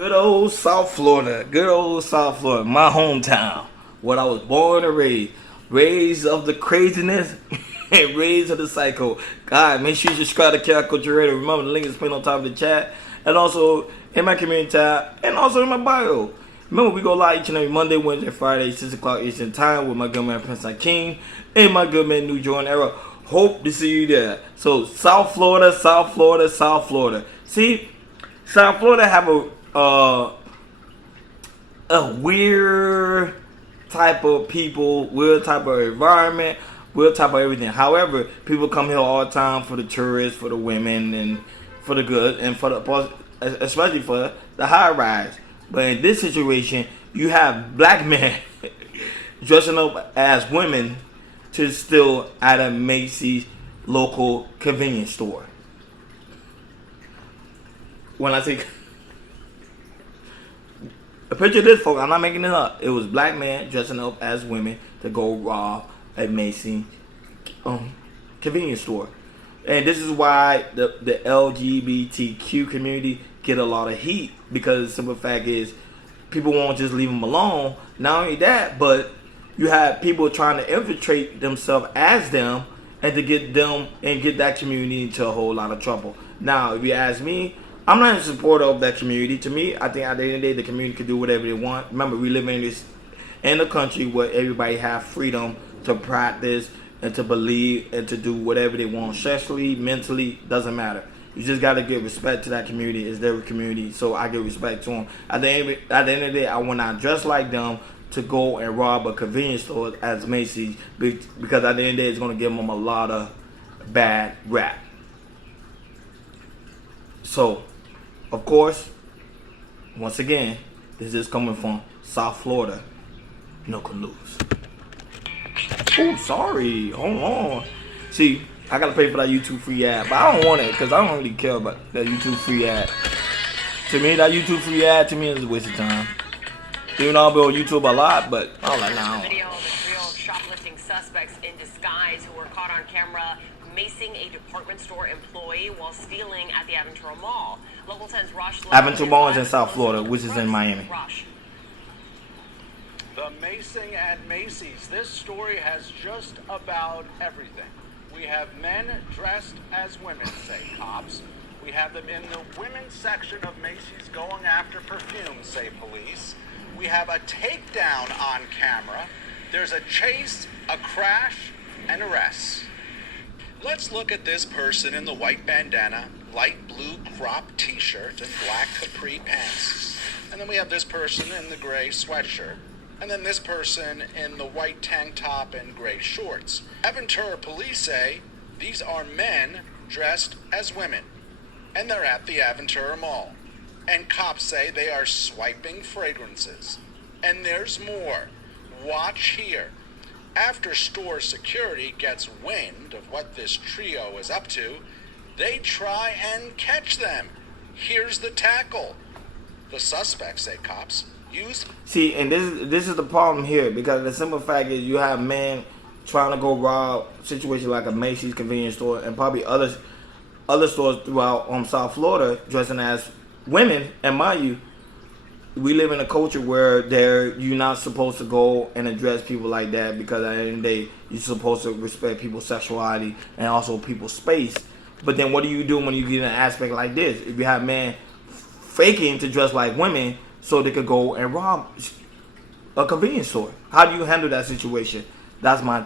Good old South Florida. Good old South Florida. My hometown. What I was born and raised. Raised of the craziness and raised of the psycho. God, make sure you subscribe to Cal Culture Radio. Remember, the link is pinned on top of the chat. And also in my community tab. And also in my bio. Remember, we go live each and every Monday, Wednesday, Friday, 6 o'clock Eastern Time with my good man Prince King and my good man New Jordan Era. Hope to see you there. So, South Florida, South Florida, South Florida. See, South Florida have a weird type of people, weird type of environment, weird type of everything. However, people come here all the time for the tourists, for the women, and for the good, and for the especially for the high rise. But in this situation, you have black men dressing up as women to steal at a Macy's local convenience store. When I say a picture of this, folks, I'm not making it up. It was black men dressing up as women to go rob a Macy's convenience store. And this is why the LGBTQ community get a lot of heat, because the simple fact is people won't just leave them alone. Not only that, but you have people trying to infiltrate themselves as them and to get them and get that community into a whole lot of trouble. Now, if you ask me, I'm not in support of that community. To me, I think at the end of the day, the community can do whatever they want. Remember, we live in a country where everybody have freedom to practice and to believe and to do whatever they want, sexually, mentally, doesn't matter. You just got to give respect to that community. It's their community, so I give respect to them. At the end of the day, I will not dress like them to go and rob a convenience store as Macy's, because at the end of the day, it's going to give them a lot of bad rap. So, of course, once again, this is coming from South Florida. No can lose. Oh, sorry. Hold on. See, I gotta pay for that YouTube free ad, but I don't want it because I don't really care about that YouTube free ad. To me, that YouTube free ad is a waste of time. Even though I'll be on YouTube a lot, but I'm like, nah. Video of a trio of shoplifting suspects in disguise who were caught on camera macing a department store employee while stealing at the Aventura Mall. Local 10's Rush. Aventura Mall is in South Florida, which is in Miami. Rush. The macing at Macy's. This story has just about everything. We have men dressed as women, say cops. We have them in the women's section of Macy's going after perfume, say police. We have a takedown on camera. There's a chase, a crash, and arrests. Let's look at this person in the white bandana, light blue crop t-shirt, and black capri pants. And then we have this person in the gray sweatshirt. And then this person in the white tank top and gray shorts. Aventura police say these are men dressed as women. And they're at the Aventura Mall. And cops say they are swiping fragrances. And there's more. Watch here. After store security gets wind of what this trio is up to, they try and catch them. Here's the tackle. The suspects, say cops, See, and this is the problem here, because the simple fact is you have men trying to go rob situations like a Macy's convenience store and probably other stores throughout South Florida dressing as women. And mind you, we live in a culture where you're not supposed to go and address people like that, because at the end of the day, you're supposed to respect people's sexuality and also people's space. But then what do you do when you get in an aspect like this? If you have men faking to dress like women so they could go and rob a convenience store, how do you handle that situation? That's my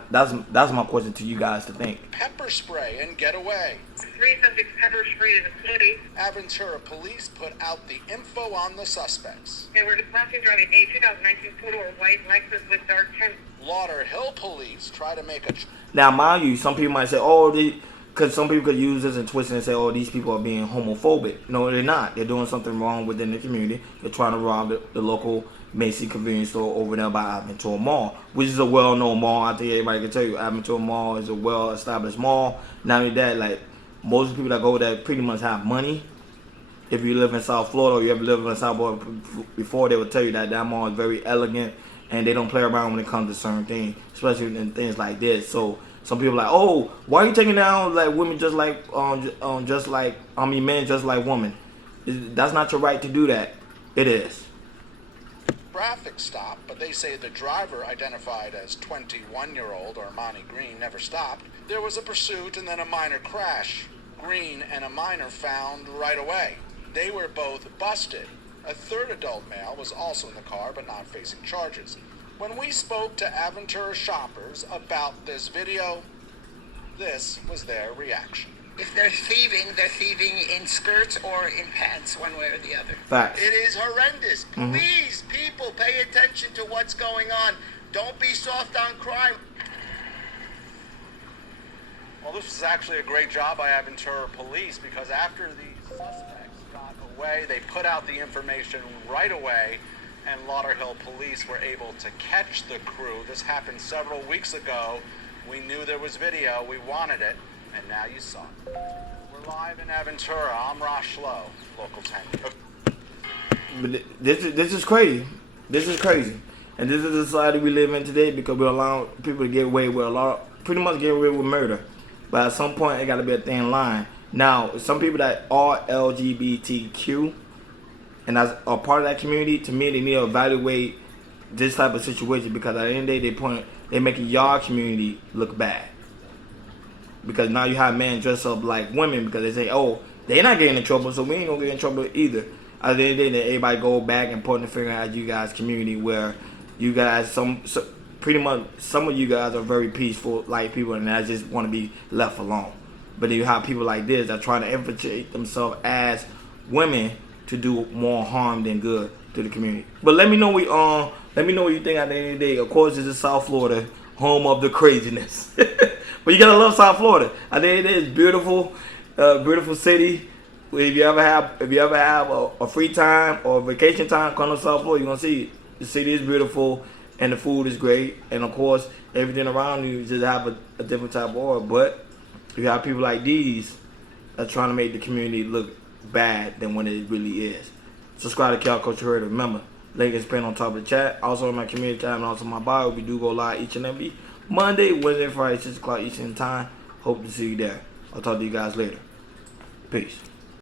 question to you guys to think. Pepper spray and get away. 3 subjects pepper sprayed in the city. Aventura police put out the info on the suspects. They were dispatching driving a 2019 four-door white Lexus with dark tint. Lauderhill police try to make a... Now, mind you, some people might say, oh, because some people could use this and twist it and say, oh, these people are being homophobic. No, they're not. They're doing something wrong within the community. They're trying to rob the local Macy convenience store over there by Aventura Mall, which is a well-known mall. I think everybody can tell you Aventura Mall is a well-established mall. Not only that, like, most people that go there pretty much have money. If you live in South Florida or you ever lived in South Florida before, they will tell you that mall is very elegant and they don't play around when it comes to certain things, especially in things like this. So some people are like, oh, why are you taking down like women just like men just like women? That's not your right to do that. It is. Traffic stop, but they say the driver, identified as 21-year-old Armani Green, never stopped. There was a pursuit and then a minor crash. Green and a minor found right away. They were both busted. A third adult male was also in the car but not facing charges. When we spoke to Aventura shoppers about this video, this was their reaction. If they're thieving in skirts or in pants, one way or the other. Facts. It is horrendous. Please, people, pay attention to what's going on. Don't be soft on crime. Well, this was actually a great job by Aventura police, because after the suspects got away, they put out the information right away, and Lauderhill police were able to catch the crew. This happened several weeks ago. We knew there was video. We wanted it. And now you saw it. We're live in Aventura. I'm Rosh Lowe, Local 10. But this is crazy. This is crazy. And this is the society we live in today, because we're allowing people to get away with pretty much get away with murder. But at some point, it got to be a thin line. Now, some people that are LGBTQ and as a part of that community, to me, they need to evaluate this type of situation, because at the end of the day, they're making y'all community look bad. Because now you have men dress up like women, because they say, oh, they're not getting in trouble, so we ain't gonna get in trouble either. At the end of the day, everybody go back and point the finger at you guys' community, where you guys, pretty much some of you guys are very peaceful like people, and I just want to be left alone. But then you have people like this that trying to infiltrate themselves as women to do more harm than good to the community. But let me know what you think at the end of the day. Of course, this is South Florida, home of the craziness. But you gotta love South Florida. I think it is beautiful, beautiful city. If you ever have a free time or vacation time, come to South Florida, you're gonna see it. The city is beautiful and the food is great, and of course everything around you just have a different type of aura. But you have people like these that trying to make the community look bad than what it really is. Subscribe to Cal Culture Radio. Remember, link is pinned on top of the chat. Also in my community tab and also my bio. We do go live each and every Monday, Wednesday, Friday, 6 o'clock Eastern time. Hope to see you there. I'll talk to you guys later. Peace.